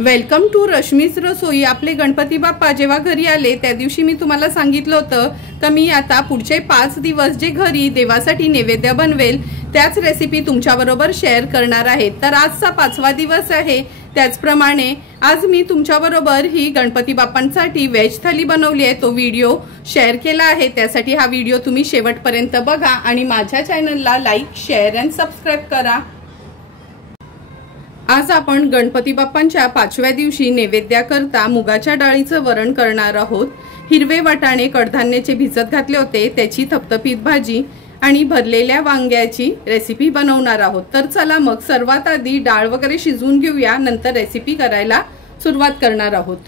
Welcome to Rashmi's रसोई। आपले गणपती बाप्पा जेव्हा घरी आले त्या दिवशी मी तुम्हाला सांगितलं होतं की मी आता पुढचे 5 दिवस जे घरी देवासाठी नैवेद्य बनवेल त्याच रेसिपी तुमच्याबरोबर शेअर करणार आहे। तर आजचा 5वा दिवस आहे। त्याचप्रमाणे आज मी तुमच्याबरोबर ही गणपती बाप्पांसाठी व्हेज थाली बनवली आहे, तो व्हिडिओ शेअर केला आहे। त्यासाठी हा व्हिडिओ तुम्ही शेवटपर्यंत बघा आणि माझ्या चॅनलला लाईक, शेअर आणि सबस्क्राइब करा। आज आपण गणपती बाप्पांच्या 5व्या दिवशी नैवेद्याकरता मुगाच्या डाळीचं वरण करणार आहोत। हिरवे वाटाणे कडधान्याचे भिजत घातले होते, त्याची थपथपीत भाजी आणि भरलेल्या वांग्याची रेसिपी बनवणार आहोत। तर चला मग सर्वात आधी डाळ वगैरे शिजवून घेऊया, नंतर रेसिपी करायला सुरुवात करणार आहोत।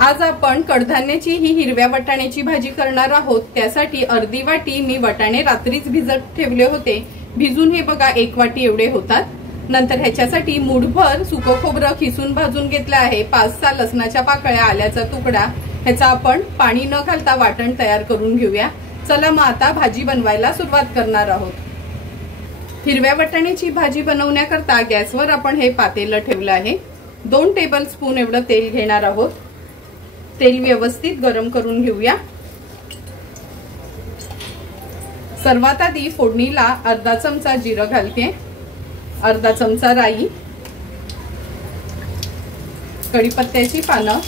आज आपण कडधान्याची ही हिरव्या वाटाण्याची भाजी करणार आहोत। त्यासाठी अर्धी वाटी मी वाटाणे रात्रीच भिजत ठेवले होते। भिजून हे बघा 1 वाटी एवढे होतात। नंतर ह्याच्यासाठी मूठभर सुकं खोबरं खिसून भाजून घेतलं आहे। 5-6 लसणाच्या पाकळ्या, आल्याचा तुकडा, ह्याचा आपण पाणी न घालता वाटण तयार करून घेऊया। चला मग आता भाजी बनवायला सुरुवात करणार आहोत। हिरव्या वाटाण्याची भाजी बनवण्याकरता गॅसवर आपण हे पातेलं ठेवलं आहे। 2 टेबलस्पून एवढं तेल घेणार आहोत। तेल व्यवस्थित गरम करून घेऊया। सर्वात आधी फोडणीला अर्धा चमचा जिरं घालते, अर्धा चमचा राई, कढीपत्त्याची पानं,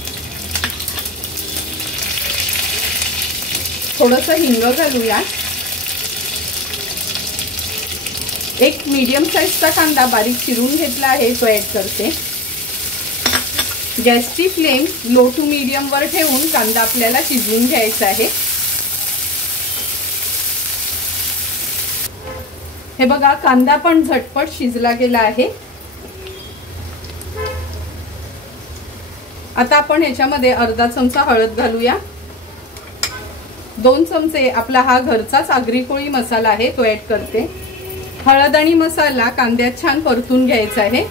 थोडंसं हिंग घालूया। एक मीडियम साईजचा कांदा बारीक चिरून घेतला आहे, तो ऍड करते। गॅसची फ्लेम लो टू मीडियम वर ठेवून कांदा आपल्याला शिजवून घ्यायचा आहे। हे बघा कांदा पण झटपट शिजला गेला आहे। आता आपण ह्याच्यामध्ये अर्धा चमचा हळद घालूया। 2 चमचे आपला हा घरचाच आगरी कोळी मसाला आहे, तो ऍड करते। हळद आणि मसाला कांद्यात छान परतून घ्यायचा आहे।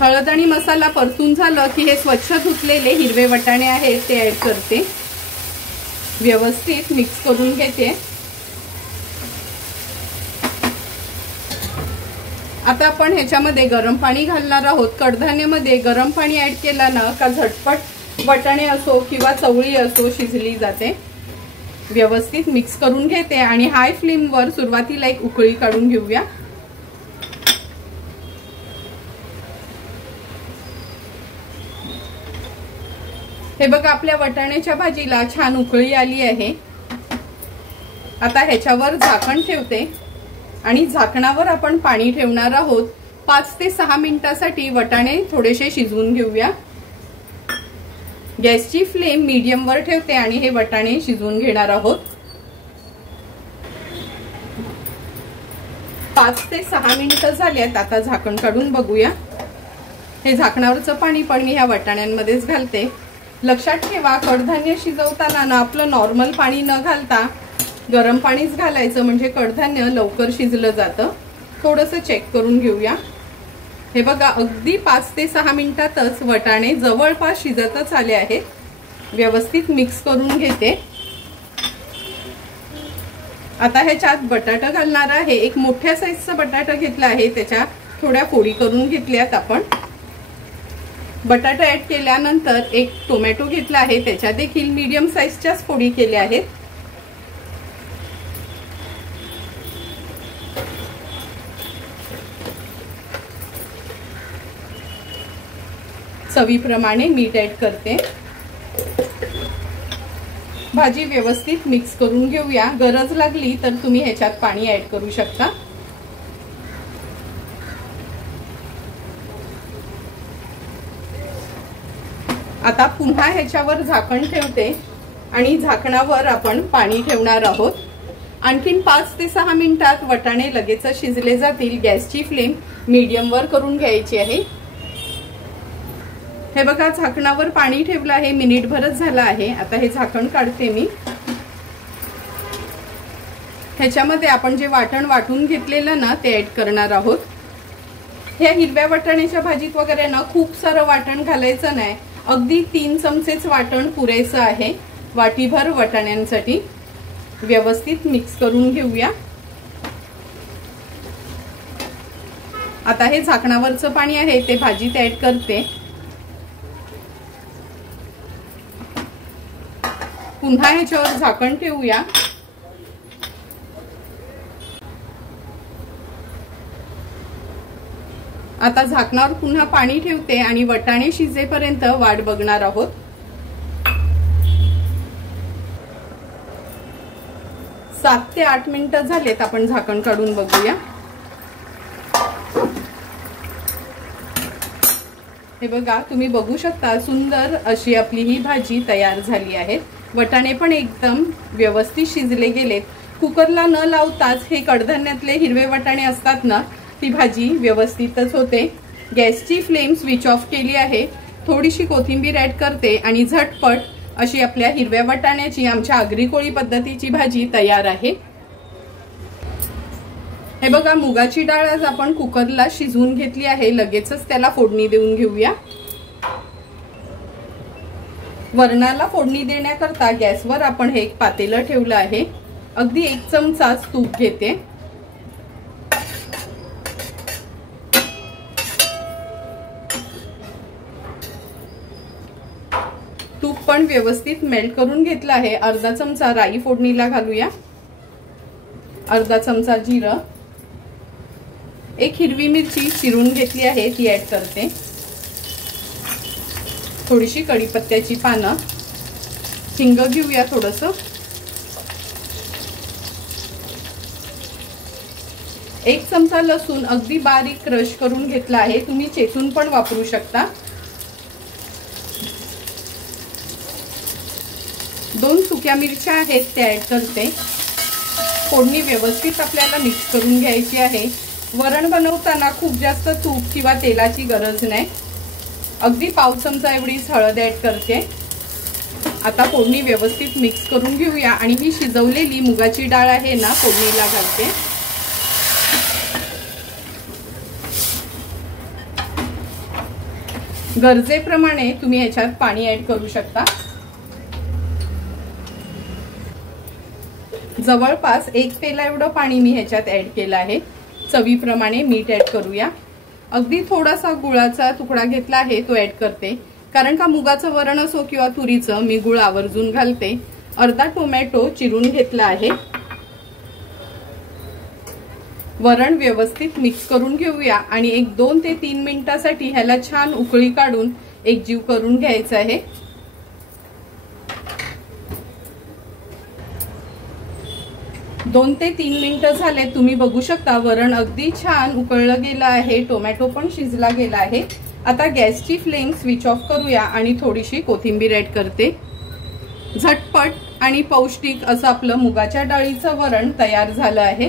हळद आणि मसाला परतून झालं की हे स्वच्छ धुतलेले हिरवे वाटाणे आहेत ते ऍड करते। व्यवस्थित मिक्स करून घेते। आता आपण ह्याच्यामध्ये गरम पाणी घालणार आहोत। कडधान्यामध्ये गरम पाणी ऍड केलं ना का झटपट वाटाणे असो किंवा चवळी असो शिजली जाते। व्यवस्थित मिक्स करून घेते आणि हाय फ्लेम वर सुरुवातीला एक उकळी काढून घेऊया। हे बघा आपल्या वाटाण्याच्या भाजीला छान उकळी आली आहे। आता ह्याच्यावर झाकण ठेवते आणि झाकणावर आपण पाणी ठेवणार आहोत। 5 ते 6 मिनिटांसाठी वाटाणे थोडेसे शिजवून घेऊया। गॅसची फ्लेम मीडियम वर ठेवते आणि हे वाटाणे शिजवून घेणार आहोत। 5 ते 6 मिनिटं झाल्यात। आता झाकण काढून बघूया। हे झाकणावरचं पाणी पण मी ह्या वाटाण्यांमध्येच घालते। लक्षात ठेवा कडधान्य शिजवताना ना आपलं नॉर्मल पाणी न घालता गरम पाणीच घालायचं, म्हणजे कडधान्य लवकर शिजलं जातं। थोडंसं चेक करून घेऊया। हे बघा अगदी 5 ते 6 मिनिटातच वाटाणे जवळपास शिजतच आले आहेत। व्यवस्थित मिक्स करून घेते। आता ह्याच्यात बटाटा घालणार आहे। एक मोठ्या साईजचा बटाटा घेतला आहे, त्याच्या थोड्या फोडी करून घेतल्यात आपण। बटाटा ऍड केल्यानंतर एक टोमॅटो घेतला आहे, त्याच्या देखील मीडियम साईजच्याच फोडी केल्या आहेत। चवीप्रमाणे मीठ ऍड करते। भाजी व्यवस्थित मिक्स करून घेऊया। गरज लागली तर तुम्ही ह्याच्यात पाणी ऍड करू शकता। आता पुन्हा ह्याच्यावर झाकण ठेवते आणि झाकणावर आपण पाणी ठेवणार आहोत। आणखीन 5 ते 6 मिनिटात वाटाणे लगेच शिजले जातील। गॅसची फ्लेम मीडियम वर करून घ्यायची आहे। हे बघा झाकणावर पाणी ठेवलं आहे, मिनिटभरच झालं आहे। आता हे झाकण काढते मी। ह्याच्यामध्ये आपण जे वाटण वाटून घेतलेलं ना ते ऍड करणार आहोत। ह्या हिरव्या वाटाण्याच्या भाजीत वगैरे ना खूप सारं वाटण घालायचं नाही, अगदी 3 चमचेच वाटण पुरेसं आहे वाटीभर वाटाण्यांसाठी। व्यवस्थित मिक्स करून घेऊया। आता हे झाकणावरचं पाणी आहे ते भाजीत ऍड करते। पुन्हा ह्याच्यावर झाकण ठेवूया। आता झाकणावर पुन्हा पाणी ठेवते आणि वटाणे शिजेपर्यंत वाट बघणार आहोत। 7 ते 8 मिनिटं झालेत, आपण झाकण काढून बघूया। हे बघा, तुम्ही बघू शकता सुंदर अशी आपली ही भाजी तयार झाली आहे। वटाणे पण एकदम व्यवस्थित शिजले गेलेत। कुकरला न लावताच हे कडधान्यातले हिरवे वटाणे असतात ना, ती भाजी व्यवस्थितच होते। गॅसची फ्लेम स्विच ऑफ केली आहे। थोडीशी कोथिंबीर ऍड करते आणि झटपट अशी आपल्या हिरव्या वटाण्याची आमच्या आगरी कोळी पद्धतीची भाजी तयार आहे। हे बघा, मुगाची डाळ आज आपण कुकरला शिजवून घेतली आहे। लगेचच त्याला फोडणी देऊन घेऊया। वरणाला फोडणी देण्याकरता गॅसवर आपण हे एक पातेलं ठेवलं आहे। अगदी 1 चमचाच तूप घेते। तूप पण व्यवस्थित मेल्ट करून घेतलं आहे। अर्धा चमचा राई फोडणीला घालूया, अर्धा चमचा जिरं, 1 हिरवी मिरची चिरून घेतली आहे ती ऍड करते, थोडीशी कढीपत्त्याची पानं, हिंग घेऊया थोडंसं, 1 चमचा लसूण अगदी बारीक क्रश करून घेतला आहे। तुम्ही चेचून पण वापरू शकता। 2 सुक्या मिरच्या आहेत त्या ऍड करते। फोडणी व्यवस्थित आपल्याला मिक्स करून घ्यायची आहे। वरण बनवताना खूप जास्त तूप किंवा तेलाची गरज नाही। अगदी पाव चमचा एवढीच हळद ऍड करते। आता फोडणी व्यवस्थित मिक्स करून घेऊया आणि ही शिजवलेली मुगाची डाळ आहे ना, फोडणीला घालते। गरजेप्रमाणे तुम्ही याच्यात पाणी ऍड करू शकता। जवळपास 1 पेला एवढं पाणी मी ह्याच्यात ऍड केलं आहे। चवीप्रमाणे मीठ ऍड करूया। अगदी थोडासा गुळाचा तुकडा घेतला आहे तो ऍड करते, कारण का मुगाचं वरण असो किंवा तुरीचं मी गुळ आवर्जून घालते। अर्धा टोमॅटो चिरून घेतला आहे। वरण व्यवस्थित मिक्स करून घेऊया आणि 1-2 ते 3 मिनिटांसाठी ह्याला छान उकळी काढून एकजीव करून घ्यायचं आहे। 2 ते 3 मिनिटं झाले, तुम्ही बघू शकता वरण अगदी छान उकळलं गेलं आहे। टोमॅटो पण शिजला गेला आहे। आता गॅसची फ्लेम स्विच ऑफ करूया आणि थोडीशी कोथिंबीर ऍड करते। झटपट आणि पौष्टिक असं आपलं मुगाच्या डाळीचं वरण तयार झालं आहे।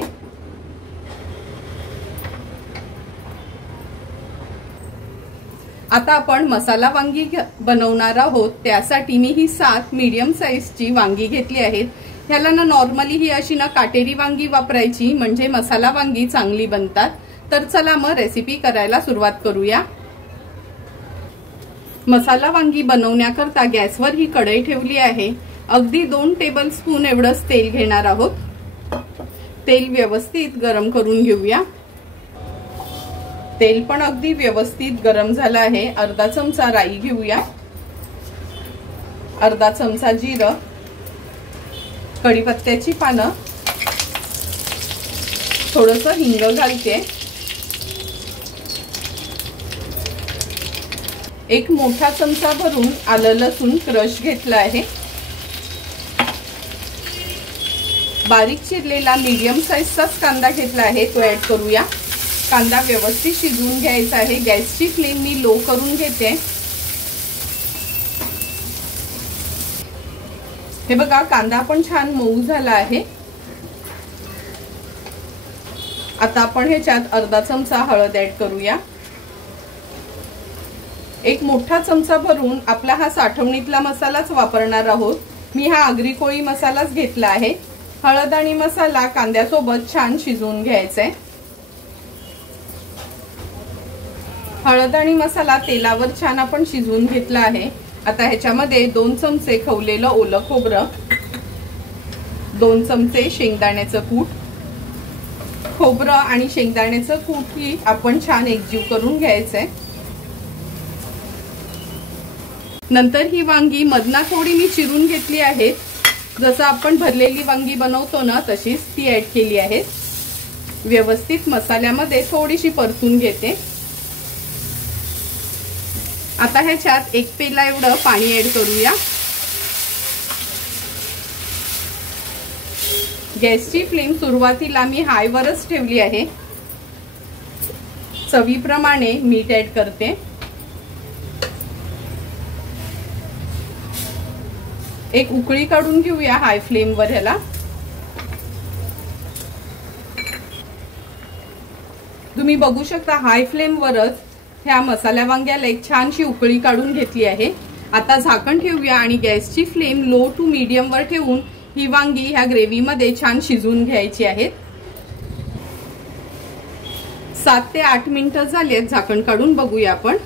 आता आपण मसाला वांगी बनवणार आहोत। त्यासाठी मी ही 7 मीडियम साईजची वांगी घेतली आहेत। ह्याला ना नॉर्मली ही अशी ना काटेरी वांगी वापरायची, म्हणजे मसाला वांगी चांगली बनतात। तर चला मग रेसिपी करायला सुरुवात करूया। मसाला वांगी बनवण्याकरता गॅसवर ही कढई ठेवली आहे। अगदी 2 टेबलस्पून एवढंच तेल घेणार आहोत। तेल व्यवस्थित गरम करून घेऊया। तेल पण अगदी व्यवस्थित गरम झालं आहे। अर्धा चमचा राई घेऊया, अर्धा चमचा जिरं, कढीपत्त्याची पानं, थोडंसं हिंग घालते, 1 मोठा चमचा भरून आलं लसूण क्रश घेतला आहे। बारीक चिरलेला मीडियम साईजचाच कांदा घेतला आहे तो ऍड करूया। कांदा व्यवस्थित शिजवून घ्यायचा आहे। गॅसची फ्लेम मी लो करून घेते। हे बघा, कांदा पण छान मऊ झाला आहे। आता आपण ह्याच्यात अर्धा चमचा हळद ऍड करूया। 1 मोठा चमचा भरून आपला हा साठवणीतला मसालाच वापरणार आहोत। मी हा आगरी कोळी मसालाच घेतला आहे। हळद आणि मसाला कांद्यासोबत छान शिजवून घ्यायचा आहे। हळद आणि मसाला तेलावर छान आपण शिजवून घेतला आहे। आता ह्याच्यामध्ये 2 चमचे खवलेलं ओलं खोबरं, 2 चमचे शेंगदाण्याचं कूट, खोबरं आणि शेंगदाण्याचं कूटही आपण छान एकजीव करून घ्यायचंय। नंतर ही वांगी मधना थोडी मी चिरून घेतली आहे, जसं आपण भरलेली वांगी बनवतो ना तशीच ती ऍड केली आहे। व्यवस्थित मसाल्यामध्ये थोडीशी परतून घेते। आता ह्याच्यात 1 पेला एवढं पाणी ऍड करूया। गॅसची फ्लेम सुरुवातीला मी हाय वरच ठेवली आहे। चवीप्रमाणे मीठ ऍड करते। एक उकळी काढून घेऊया हाय फ्लेम वर ह्याला। तुम्ही बघू शकता हाय फ्लेम वरच ह्या मसाल्या वांग्याला एक छानशी उकळी काढून घेतली आहे। आता झाकण ठेवूया आणि गॅसची फ्लेम लो टू मीडियम वर ठेवून ही वांगी ह्या ग्रेव्ही मध्ये छान शिजवून घ्यायची आहेत। 7 ते 8 मिनिटं झालीत, झाकण काढून बघूया आपण।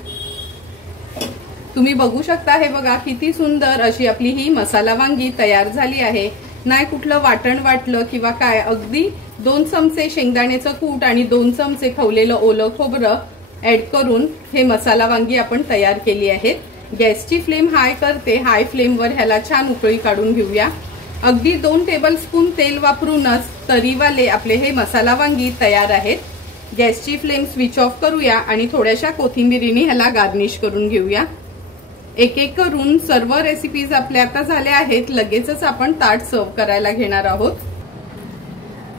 तुम्ही बघू शकता हे बघा किती सुंदर अशी आपली ही मसाला वांगी तयार झाली आहे। नाही कुठलं वाटण वाटलं किंवा काय, अगदी 2 चमचे शेंगदाण्याचं कूट आणि 2 चमचे खवलेलं ओलं खोबरं ऍड करून हे मसाला वांगी आपण तयार केली आहेत। गॅसची फ्लेम हाय करते। हाय फ्लेम वर ह्याला छान उकळी काढून घेऊया। अगदी 2 टेबलस्पून तेल वापरूनच तरीवाले आपले हे मसाला वांगी तयार आहेत। गॅसची फ्लेम स्विच ऑफ करूया आणि थोड्याशा कोथिंबीरीने ह्याला गार्निश करून घेऊया। एक एक करून सर्व रेसिपीज आपल्या आता झाल्या आहेत। लगेचच आपण ताट सर्व करायला घेणार आहोत।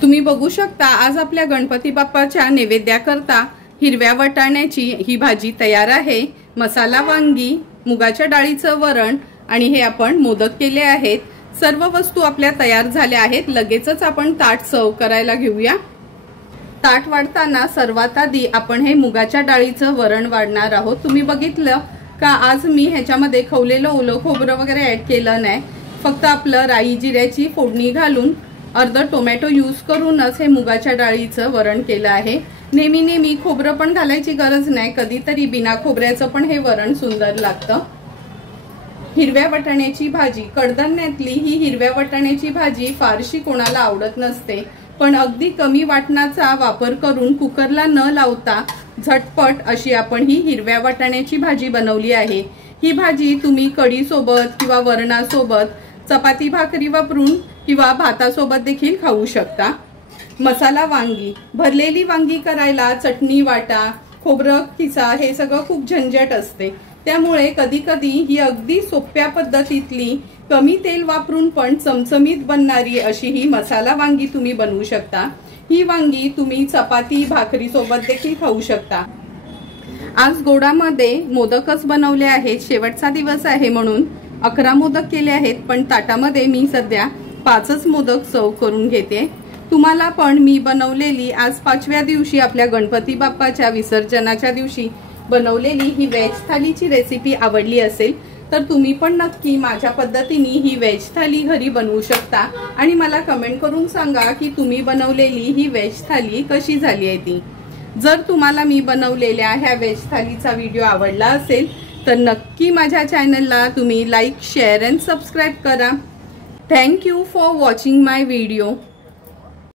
तुम्ही बघू शकता आज आपल्या गणपती बाप्पाच्या नैवेद्याकरता हिरव्या वाटाण्याची ही भाजी तयार आहे। मसाला वांगी, मुगाच्या डाळीचं वरण आणि हे आपण मोदक केले आहेत। सर्व वस्तू आपल्या तयार झाल्या आहेत। लगेचच आपण ताट सर्व करायला घेऊया। ताट वाढताना सर्वात आधी आपण हे मुगाच्या डाळीचं वरण वाढणार आहोत। तुम्ही बघितलं का आज मी ह्याच्यामध्ये खवलेलं ओलं खोबरं वगैरे ऍड केलं नाही, फक्त आपलं राई जिऱ्याची फोडणी घालून अर्ध टोमॅटो यूज करूनच हे मुगाच्या डाळीचं वरण केलं आहे। नेहमी खोबरं पण घालायची गरज नाही, कधीतरी बिना खोबऱ्याचं पण हे वरण सुंदर लागतं। हिरव्या वाटाण्याची भाजी, कडधान्यातली ही हिरव्या वाटाण्याची भाजी फारशी कोणाला आवडत नसते, पण अगदी कमी वाटणाचा वापर करून कुकरला न लावता झटपट अशी आपण ही हिरव्या वाटाण्याची भाजी बनवली आहे। ही भाजी तुम्ही कढी सोबत किंवा वरणासोबत, चपाती भाकरी वापरून किंवा भातासोबत देखील खाऊ शकता। मसाला वांगी, भरलेली वांगी करायला चटणी वाटा, खोबरं खिसा हे सगळं खूप झंझट असते। त्यामुळे कधी कधी ही अगदी सोप्या पद्धतीतली कमी तेल वापरून पण चमचमीत बनणारी अशी ही मसाला वांगी तुम्ही बनवू शकता। ही वांगी तुम्ही चपाती भाकरी सोबत देखील खाऊ शकता। आज गोडामध्ये मोदकच बनवले आहेत। शेवटचा दिवस आहे म्हणून 11 मोदक केले आहेत, पण ताटामध्ये मी सध्या 5च मोदक सर्व करून घेते। तुम्हाला पण मी बनवलेली आज 5व्या दिवशी आपल्या गणपती बाप्पाच्या विसर्जनाच्या दिवशी बनवलेली ही व्हेज थालीची रेसिपी आवडली असेल तर तुम्ही पण नक्की माझ्या पद्धतीने ही व्हेज थाली घरी बनवू शकता आणि मला कमेंट करून सांगा की तुम्ही बनवलेली ही व्हेज थाली कशी झाली आहे ती। जर तुम्हाला मी बनवलेल्या ह्या व्हेज थालीचा व्हिडिओ आवडला असेल तर नक्की माझ्या चॅनलला तुम्ही लाईक, शेअर अँड सबस्क्राईब करा। Thank you for watching my video.